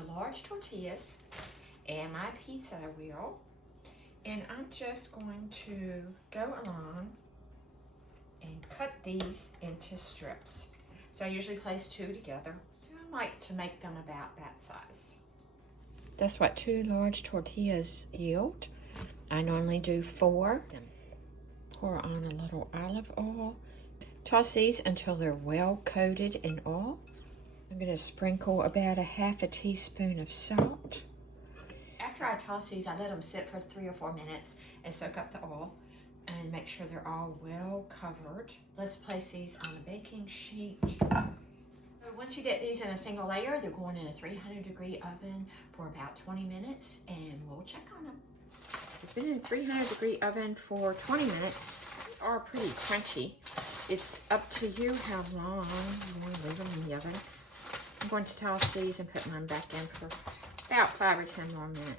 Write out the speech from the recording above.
the large tortillas and my pizza wheel, and I'm just going to go along and cut these into strips. So I usually place 2 together, so I like to make them about that size. That's what 2 large tortillas yield. I normally do 4. Pour on a little olive oil. Toss these until they're well coated in oil. I'm going to sprinkle about a half a teaspoon of salt. After I toss these, I let them sit for 3 or 4 minutes and soak up the oil and make sure they're all well covered. Let's place these on a baking sheet. Once you get these in a single layer, they're going in a 300-degree oven for about 20 minutes, and we'll check on them. It's been in a 300-degree oven for 20 minutes. They are pretty crunchy. It's up to you how long you want to leave them in the oven. I'm going to toss these and put mine back in for about 5 or 10 more minutes.